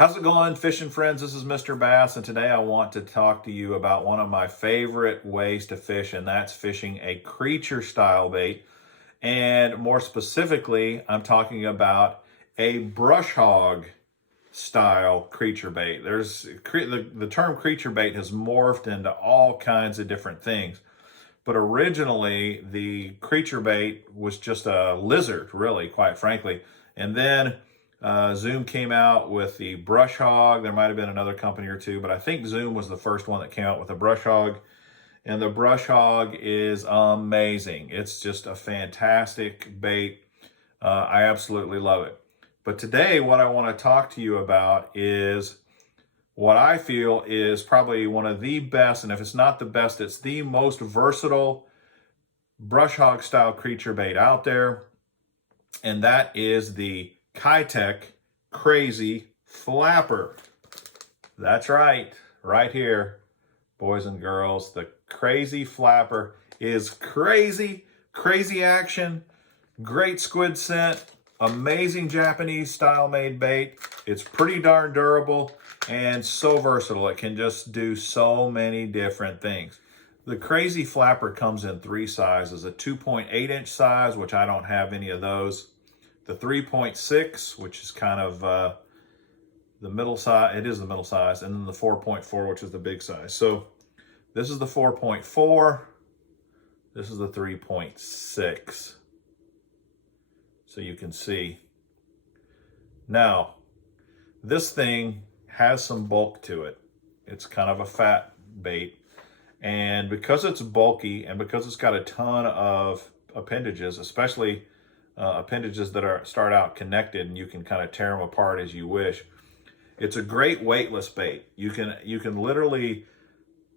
How's it going, fishing friends? This is Mr. Bass, and today I want to talk to you about one of my favorite ways to fish, and that's fishing a creature style bait. And more specifically, I'm talking about a brush hog style creature bait. The term creature bait has morphed into all kinds of different things. But originally, the creature bait was just a lizard, really, quite frankly. And then Zoom came out with the Brush Hog. There might have been another company or two, but I think Zoom was the first one that came out with the Brush Hog. And the Brush Hog is amazing. It's just a fantastic bait. I absolutely love it. But today, what I want to talk to you about is what I feel is probably one of the best, and if it's not the best, it's the most versatile brush hog style creature bait out there. And that is the Keitech Crazy Flapper. That's right here, boys and girls. The Crazy Flapper is crazy action, great squid scent, amazing Japanese style made bait. It's pretty darn durable and so versatile. It can just do so many different things. The Crazy Flapper comes in three sizes: a 2.8-inch size, which I don't have any of those; the 3.6, which is kind of the middle size. It is the middle size; and then the 4.4, which is the big size. So this is the 4.4. This is the 3.6. So you can see. Now, this thing has some bulk to it. It's kind of a fat bait. And because it's bulky and because it's got a ton of appendages, especially appendages that start out connected and you can kind of tear them apart as you wish, it's a great weightless bait. You can literally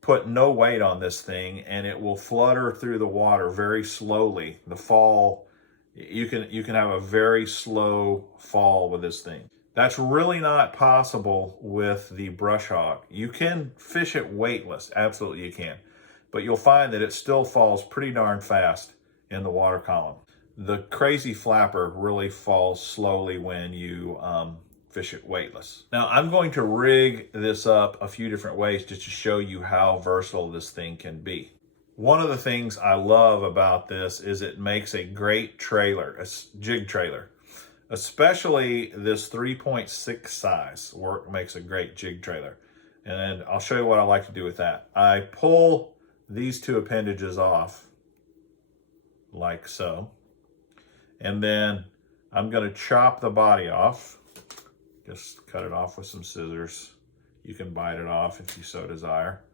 put no weight on this thing and it will flutter through the water very slowly. The fall, you can have a very slow fall with this thing. That's really not possible with the Brush Hog. You can fish it weightless, absolutely you can, but you'll find that it still falls pretty darn fast in the water column. The Crazy Flapper really falls slowly when you fish it weightless. Now, I'm going to rig this up a few different ways just to show you how versatile this thing can be. One of the things I love about this is it makes a great trailer, a jig trailer. Especially this 3.6 size makes a great jig trailer. And I'll show you what I like to do with that. I pull these two appendages off like so. And then I'm going to chop the body off. Just cut it off with some scissors. You can bite it off if you so desire.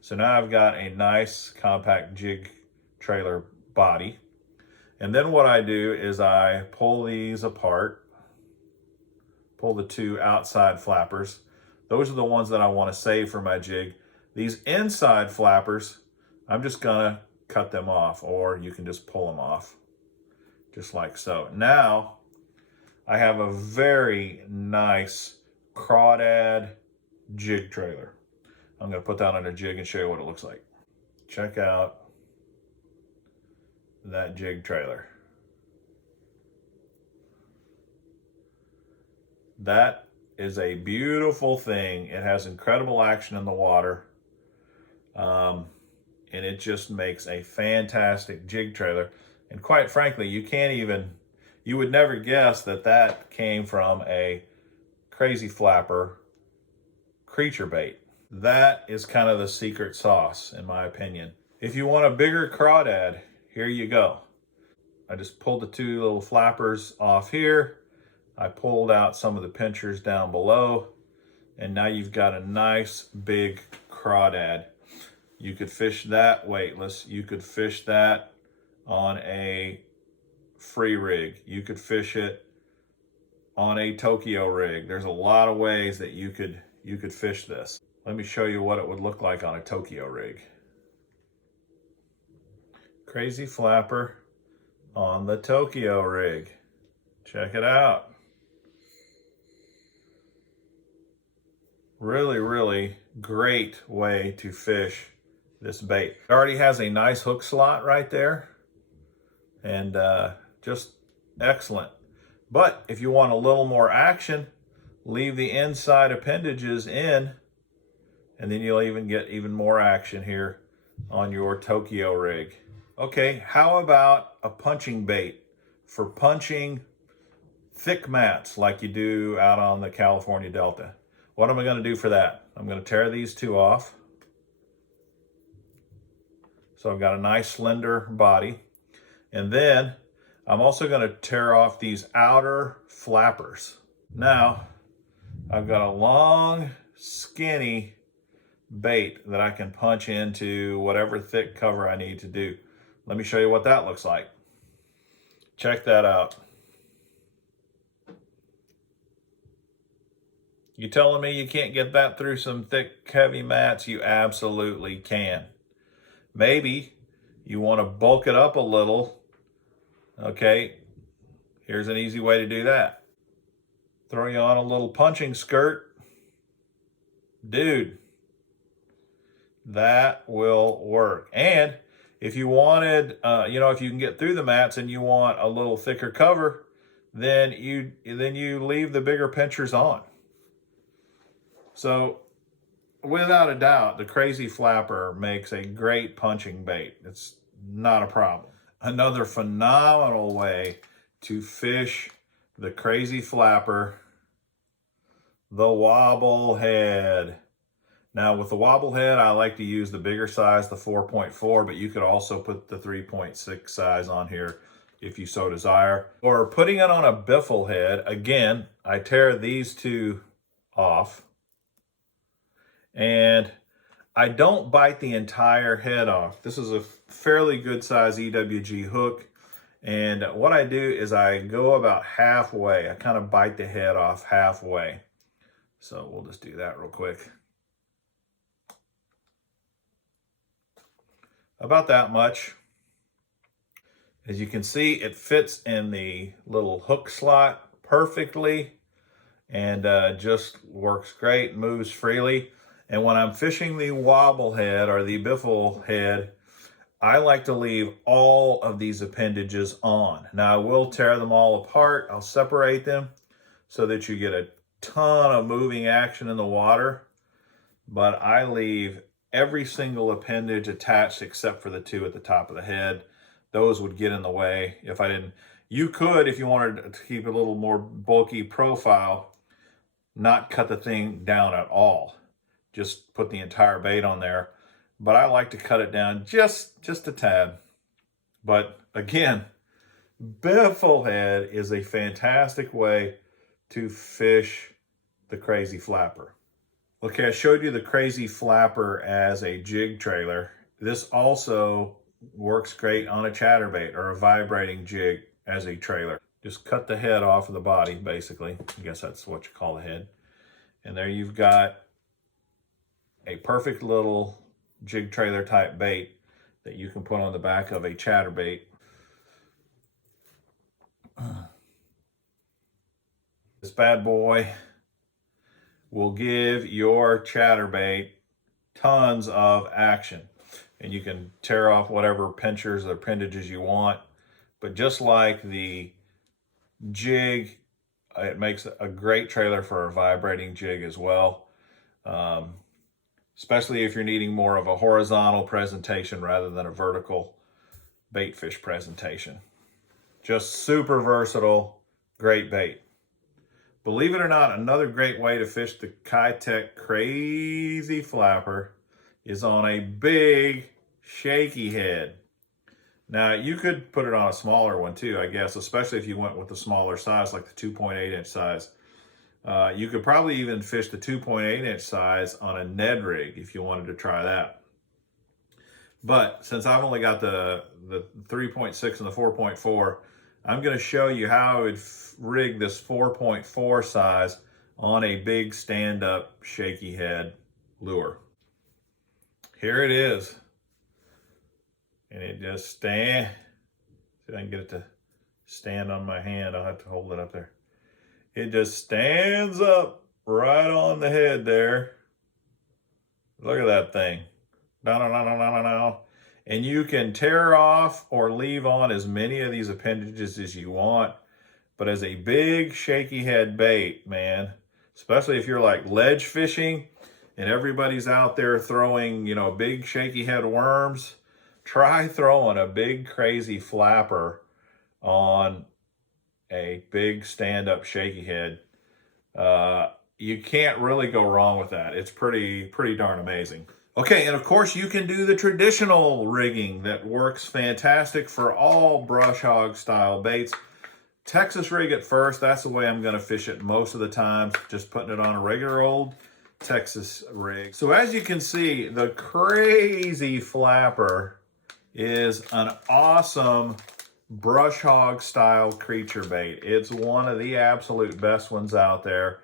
So now I've got a nice compact jig trailer body. And then what I do is I pull these apart, pull the two outside flappers. Those are the ones that I want to save for my jig. These inside flappers, I'm just gonna cut them off, or you can just pull them off, just like so. Now, I have a very nice crawdad jig trailer. I'm gonna put that on a jig and show you what it looks like. Check out that jig trailer. That is a beautiful thing. It has incredible action in the water. And it just makes a fantastic jig trailer. And quite frankly, you would never guess that that came from a Crazy Flapper creature bait. That is kind of the secret sauce, in my opinion. If you want a bigger crawdad, here you go. I just pulled the two little flappers off here. I pulled out some of the pinchers down below, and now you've got a nice big crawdad. You could fish that weightless. You could fish that on a free rig. You could fish it on a Tokyo rig. There's a lot of ways that you could fish this. Let me show you what it would look like on a Tokyo rig. Crazy Flapper on the Tokyo rig. Check it out. Really great way to fish this bait. It already has a nice hook slot right there, and just excellent. But if you want a little more action, leave the inside appendages in, and then you'll even get even more action here on your Tokyo rig. Okay, how about a punching bait for punching thick mats like you do out on the California Delta? What am I going to do for that? I'm going to tear these two off. So I've got a nice slender body. And then I'm also going to tear off these outer flappers. Now, I've got a long, skinny bait that I can punch into whatever thick cover I need to do. Let me show you what that looks like. Check that out. You telling me you can't get that through some thick, heavy mats? You absolutely can. Maybe you want to bulk it up a little. Okay, here's an easy way to do that. Throw you on a little punching skirt. Dude, that will work. And if you wanted, if you can get through the mats and you want a little thicker cover, then you leave the bigger pinchers on. So without a doubt, the Crazy Flapper makes a great punching bait. It's not a problem. Another phenomenal way to fish the Crazy Flapper, the Wobble Head. Now with the Wobble Head, I like to use the bigger size, the 4.4, but you could also put the 3.6 size on here if you so desire. Or putting it on a biffle head, again, I tear these two off. And I don't bite the entire head off. This is a fairly good size EWG hook. And what I do is I go about halfway. I kind of bite the head off halfway. So we'll just do that real quick. About that much. As you can see, it fits in the little hook slot perfectly and just works great, moves freely. And when I'm fishing the Wobble Head or the biffle head, I like to leave all of these appendages on. Now I will tear them all apart. I'll separate them so that you get a ton of moving action in the water. But I leave every single appendage attached except for the two at the top of the head. Those would get in the way if I didn't. You could, if you wanted to keep a little more bulky profile, not cut the thing down at all. Just put the entire bait on there. But I like to cut it down just a tad. But again, biffle head is a fantastic way to fish the Crazy Flapper. Okay, I showed you the Crazy Flapper as a jig trailer. This also works great on a chatterbait or a vibrating jig as a trailer. Just cut the head off of the body, basically. I guess that's what you call the head. And there you've got a perfect little jig trailer type bait that you can put on the back of a chatterbait. This bad boy will give your chatterbait tons of action. And you can tear off whatever pinchers or appendages you want. But just like the jig, it makes a great trailer for a vibrating jig as well. Especially if you're needing more of a horizontal presentation rather than a vertical bait fish presentation. Just super versatile, great bait. Believe it or not, another great way to fish the keitech Crazy Flapper is on a big shaky head. Now you could put it on a smaller one too, I guess, especially if you went with the smaller size, like the 2.8 inch size. You could probably even fish the 2.8 inch size on a Ned rig if you wanted to try that. But since I've only got the 3.6 and the 4.4, I'm going to show you how I would rig this 4.4 size on a big stand-up shaky head lure. Here it is. And it just stands. See if I can get it to stand on my hand. I'll have to hold it up there. It just stands up right on the head there. Look at that thing. And you can tear off or leave on as many of these appendages as you want. But as a big shaky head bait, man, especially if you're like ledge fishing and everybody's out there throwing, you know, big shaky head worms. Try throwing a big crazy flapper on a big stand-up shaky head. You can't really go wrong with that. It's pretty darn amazing. Okay, and of course you can do the traditional rigging that works fantastic for all brush hog style baits. Texas rig at first, that's the way I'm gonna fish it most of the time, just putting it on a regular old Texas rig. So as you can see, the crazy flapper is an awesome brush hog style creature bait. It's one of the absolute best ones out there.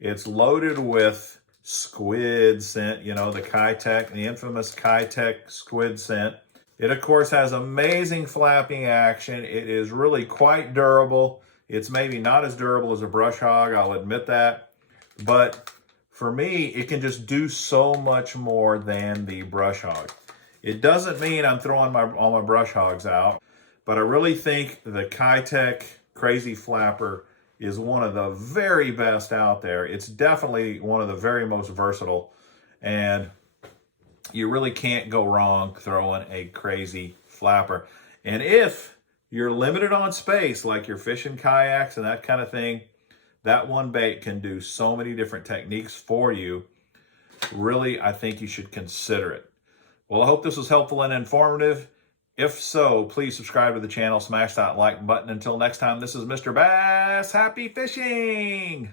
It's loaded with squid scent, you know, the keitech, the infamous keitech squid scent. It of course has amazing flapping action. It is really quite durable. It's maybe not as durable as a brush hog, I'll admit that, but for me, it can just do so much more than the brush hog. It doesn't mean I'm throwing all my brush hogs out, but I really think the keitech Crazy Flapper is one of the very best out there. It's definitely one of the very most versatile, and you really can't go wrong throwing a Crazy Flapper. And if you're limited on space, like you're fishing kayaks and that kind of thing, that one bait can do so many different techniques for you. Really, I think you should consider it. Well, I hope this was helpful and informative. If so, please subscribe to the channel, smash that like button. Until next time, this is Mr. Bass. Happy fishing!